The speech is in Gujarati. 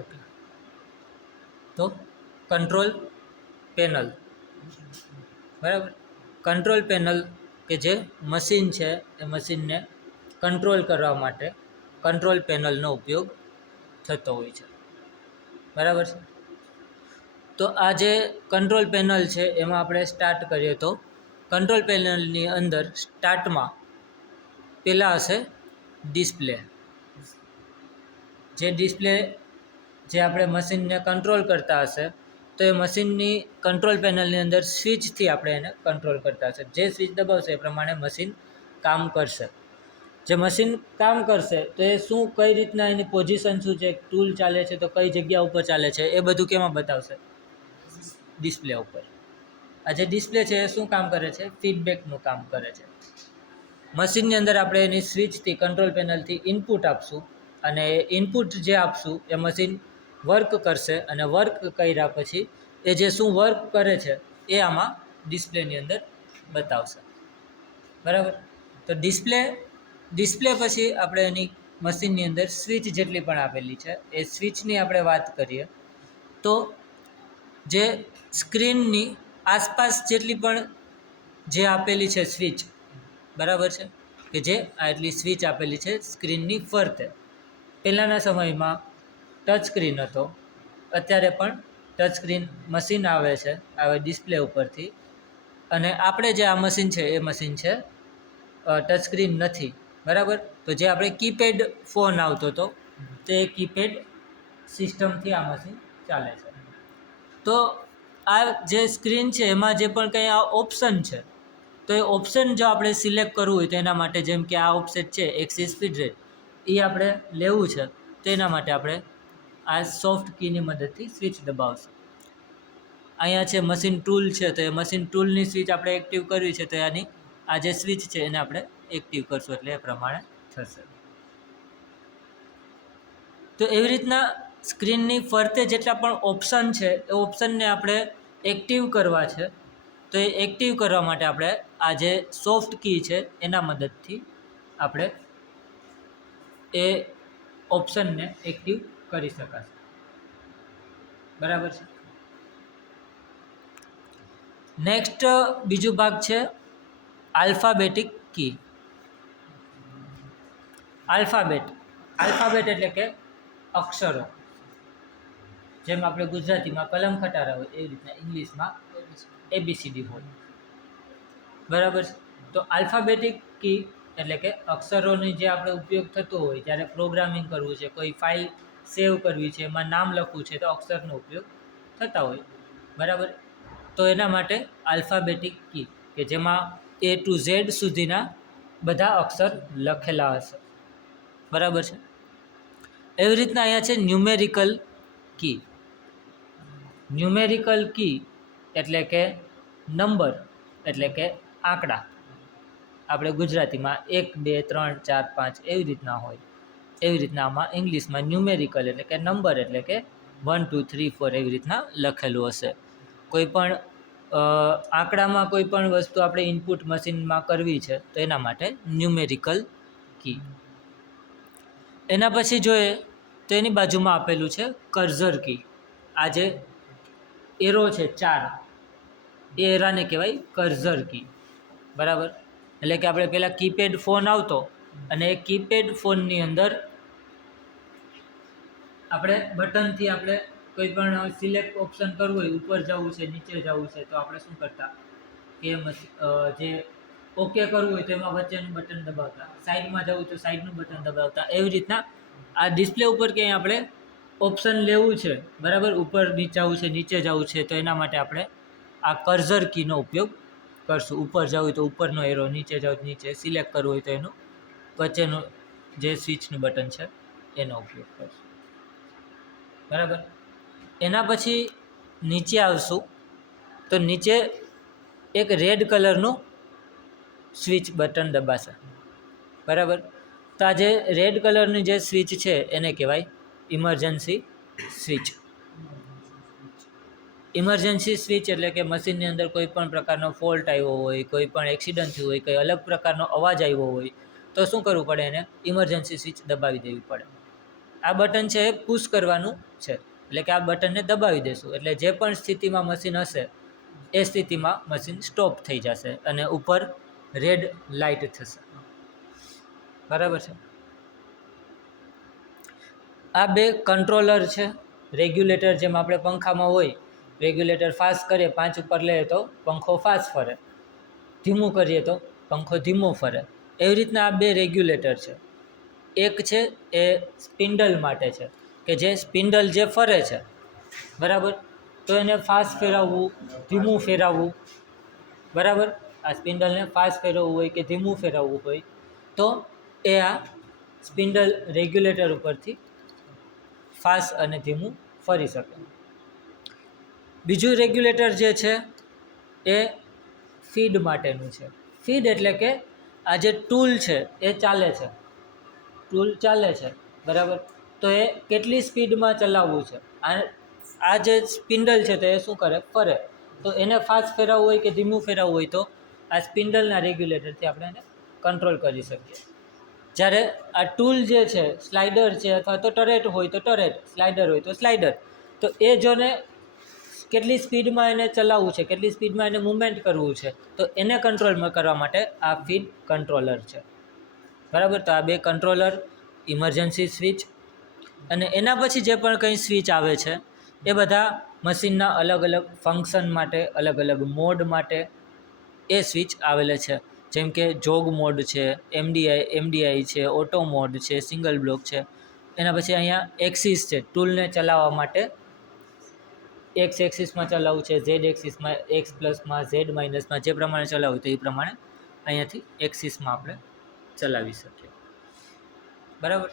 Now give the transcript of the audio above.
ઓકે, તો કંટ્રોલ પેનલ, બરાબર. કંટ્રોલ પેનલ કે જે મશીન છે એ મશીનને કંટ્રોલ કરવા માટે કંટ્રોલ પેનલનો ઉપયોગ થતો હોય છે, બરાબર છે. તો આ જે કંટ્રોલ પેનલ છે એમાં આપણે સ્ટાર્ટ કરીએ તો કંટ્રોલ પેનલની અંદર સ્ટાર્ટમાં પહેલાં હશે ડિસ્પ્લે. જે ડિસ્પ્લે જે આપણે મશીનને કંટ્રોલ કરતા હશે તો એ મશીનની કંટ્રોલ પેનલની અંદર સ્વિચથી આપણે એને કંટ્રોલ કરતા હશે. જે સ્વિચ દબાવશે એ પ્રમાણે મશીન કામ કરશે. જે મશીન કામ કરશે તો એ શું, કઈ રીતના એની પોઝિશન શું છે, ટૂલ ચાલે છે તો કઈ જગ્યા ઉપર ચાલે છે, એ બધું કેમાં બતાવશે? ડિસ્પ્લે ઉપર. આ જે ડિસ્પ્લે છે એ શું કામ કરે છે? ફીડબેકનું કામ કરે છે. મશીનની અંદર આપણે એની સ્વિચથી કંટ્રોલ પેનલથી ઇનપુટ આપશું અને ઇનપુટ જે આપશું એ મશીન વર્ક કરશે અને વર્ક કર્યા પછી એ જે શું વર્ક કરે છે એ આમાં ડિસ્પ્લેની અંદર બતાવશે, બરાબર. તો ડિસ્પ્લે પછી આપણે એની મશીનની અંદર સ્વિચ જેટલી પણ આપેલી છે એ સ્વિચની આપણે વાત કરીએ તો જે સ્ક્રીનની આસપાસ જેટલી પણ જે આપેલી છે સ્વિચ, બરાબર છે, કે જે આટલી સ્વિચ આપેલી છે સ્ક્રીનની ફરતે. પહેલાંના સમયમાં ટચ સ્ક્રીન હતો, અત્યારે પણ ટચ સ્ક્રીન મશીન આવે છે, આવે ડિસ્પ્લે ઉપરથી. અને આપણે જે આ મશીન છે એ મશીન છે ટચ સ્ક્રીન નથી, બરાબર. તો જે આપણે કીપેડ ફોન આવતો હતો તે કીપેડ સિસ્ટમથી આ મશીન ચાલે છે. તો આ જે સ્ક્રીન છે એમાં જે પણ કંઈ આ ઓપ્શન છે તો એ ઓપ્શન જો આપણે સિલેક્ટ કરવું હોય તો એના માટે, જેમ કે આ ઓપ્શન છે એક્સિસ સ્પીડ રેટ, એ આપણે લેવું છે તો એના માટે આપણે આ સોફ્ટ કીની મદદથી સ્વિચ દબાવશું. અહીંયા છે મશીન ટૂલ છે તો એ મશીન ટૂલની સ્વિચ આપણે એક્ટિવ કરવી છે તો એની આ જે સ્વિચ છે એને આપણે એક્ટિવ કરશું એટલે એ પ્રમાણે થશે. તો એવી રીતના સ્ક્રીનની ફરતે જેટલા પણ ઓપ્શન છે એ ઓપ્શનને આપણે એક્ટિવ કરવા છે તો એ એક્ટિવ કરવા માટે આપણે આ જે સોફ્ટ કી છે એના મદદથી આપણે એ ઓપ્શનને એક્ટિવ કરી શકાશે, બરાબર છે. નેક્સ્ટ બીજું ભાગ છે આલ્ફાબેટિક કી. આલ્ફાબેટ એટલે કે અક્ષરો. જેમ આપણે ગુજરાતીમાં કલમ ખટારા હોય એવી રીતના ઇંગ્લિશમાં ABCD હોય, બરાબર છે. તો આલ્ફાબેટિક કી એટલે કે અક્ષરોની જે આપણે ઉપયોગ થતો હોય જ્યારે પ્રોગ્રામિંગ કરવું છે, કોઈ ફાઇલ સેવ કરવી છે, એમાં નામ લખવું છે તો અક્ષરનો ઉપયોગ થતા હોય, બરાબર. તો એના માટે આલ્ફાબેટિક કી કે જેમાં A to Z સુધીના બધા અક્ષર લખેલા હશે, બરાબર છે. એવી રીતના અહીંયા છે ન્યુમેરિકલ કી. ન્યુમેરિકલ કી એટલે કે નંબર એટલે કે આંકડા. આપણે ગુજરાતીમાં 1 2 3 4 5 એવી રીતના હોય, એવી રીતના આમાં ઇંગ્લિશમાં ન્યુમેરિકલ એટલે કે નંબર એટલે કે 1 2 3 4 એવી રીતના લખેલું હશે. કોઈ પણ આંકડામાં કોઈ પણ વસ્તુ આપણે ઇનપુટ મશીનમાં કરવી છે તો એના માટે ન્યુમેરિકલ કી. એના પછી જોઈએ તો એની બાજુમાં આપેલું છે કર્સર કી. આ જે એરો છે 4 એ એરાને કહેવાય કર્સર કી, બરાબર. એટલે કે આપણે પહેલાં કીપેડ ફોન આવતો અને એ કીપેડ ફોનની અંદર આપણે બટનથી આપણે કોઈ પણ સિલેક્ટ ઓપ્શન કરવું હોય, ઉપર જવું છે, નીચે જવું છે, તો આપણે શું કરતા કે જે ઓકે કરવું હોય તો એમાં વચ્ચેનું બટન દબાવતા, સાઈડમાં જવું તો સાઈડનું બટન દબાવતા. એવી રીતના આ ડિસ્પ્લે ઉપર ક્યાંય આપણે ઓપ્શન લેવું છે, બરાબર, ઉપર જવું છે, નીચે જવું છે, તો એના માટે આપણે આ કર્સર કીનો ઉપયોગ કરશું. ઉપર જવું હોય તો ઉપરનો એરો, નીચે જવું નીચે, સિલેક્ટ કરવું હોય તો એનું વચ્ચેનું જે સ્વિચનું બટન છે એનો ઉપયોગ કરશું, બરાબર. એના પછી નીચે આવશું તો નીચે એક રેડ કલરનું સ્વિચ બટન દબાશે, બરાબર. તો આ જે રેડ કલરની જે સ્વિચ છે એને કહેવાય ઇમરજન્સી સ્વિચ. ઇમરજન્સી સ્વિચ એટલે કે મશીનની અંદર કોઈ પણ પ્રકારનો ફોલ્ટ આવ્યો હોય, કોઈ પણ એક્સિડન્ટ થયું હોય, કંઈ અલગ પ્રકારનો અવાજ આવ્યો હોય તો શું કરવું પડે? એને ઇમરજન્સી સ્વિચ દબાવી દેવી પડે. આ બટન છે એ પુશ કરવાનું છે, એટલે કે આ બટનને દબાવી દેશું એટલે જે પણ સ્થિતિમાં મશીન હશે એ સ્થિતિમાં મશીન સ્ટોપ થઈ જશે અને ઉપર રેડ લાઇટ થશે. બરાબર છે. આ બે કંટ્રોલર છે. રેગ્યુલેટર જેમ આપણે પંખામાં હોય, રેગ્યુલેટર ફાસ્ટ કરીએ 5 ઉપર લઈએ તો પંખો ફાસ્ટ ફરે, ધીમું કરીએ તો પંખો ધીમો ફરે. એવી રીતના આ બે રેગ્યુલેટર છે. એક છે એ સ્પિન્ડલ માટે છે કે જે સ્પિન્ડલ જે ફરે છે, બરાબર, તો એને ફાસ્ટ ફેરવવું, ધીમું ફેરવવું, બરાબર. આ સ્પિન્ડલને ફાસ્ટ ફેરવવું હોય કે ધીમું ફેરવવું હોય તો એ આ સ્પિન્ડલ રેગ્યુલેટર ઉપરથી ફાસ્ટ અને ધીમું ફરી શકે. બીજું રેગ્યુલેટર જે છે એ ફીડ માટેનું છે. ફીડ એટલે કે આ જે ટૂલ છે એ ચાલે છે, ટૂલ ચાલે છે, બરાબર, તો એ કેટલી સ્પીડમાં ચલાવવું છે. આ જે સ્પિન્ડલ છે તો એ શું કરે, ફરે, તો એને ફાસ્ટ ફેરવવું હોય કે ધીમું ફેરવવું હોય તો આ સ્પિન્ડલના રેગ્યુલેટરથી આપણે એને કંટ્રોલ કરી શકીએ. જ્યારે આ ટૂલ જે છે, સ્લાઇડર છે અથવા તો ટરેટ હોય તો ટરેટ, સ્લાઇડર હોય તો સ્લાઇડર, તો એ જોને કેટલી સ્પીડમાં એને ચલાવવું છે, કેટલી સ્પીડમાં એને મૂવમેન્ટ કરવું છે, તો એને કંટ્રોલમાં કરવા માટે આ ફીડ કંટ્રોલર છે. બરાબર. તો આ બે કંટ્રોલર, ઇમરજન્સી સ્વિચ અને એના પછી જે પણ કંઈ સ્વિચ આવે છે એ બધા મશીનના અલગ અલગ ફંક્શન માટે, અલગ અલગ મોડ માટે એ સ્વિચ આવેલા છે. જેમ કે જોગ મોડ છે, એમડીઆઈ છે, ઓટો મોડ છે, સિંગલ બ્લોક છે. એના પછી અહીંયા એક્સિસ છે, ટૂલને ચલાવવા માટે એક્સ એક્સિસમાં ચલાવવું છે, ઝેડ એક્સિસમાં, એક્સ પ્લસમાં, ઝેડ માઇનસમાં, જે પ્રમાણે ચલાવવું તો એ પ્રમાણે અહીંયાથી એક્સિસમાં આપણે ચલાવી શકીએ. બરાબર.